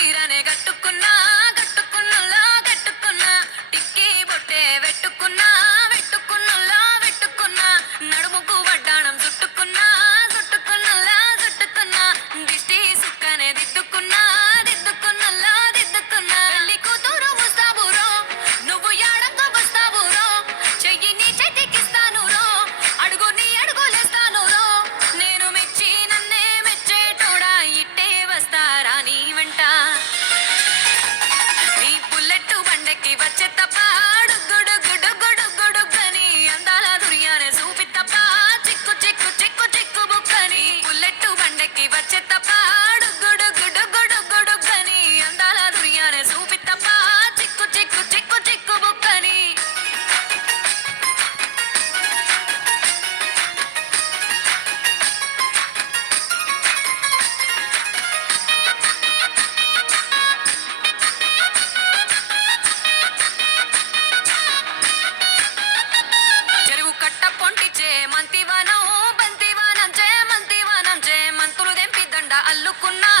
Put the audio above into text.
చీరనే కట్టుకున్నా అల్లుకున్నా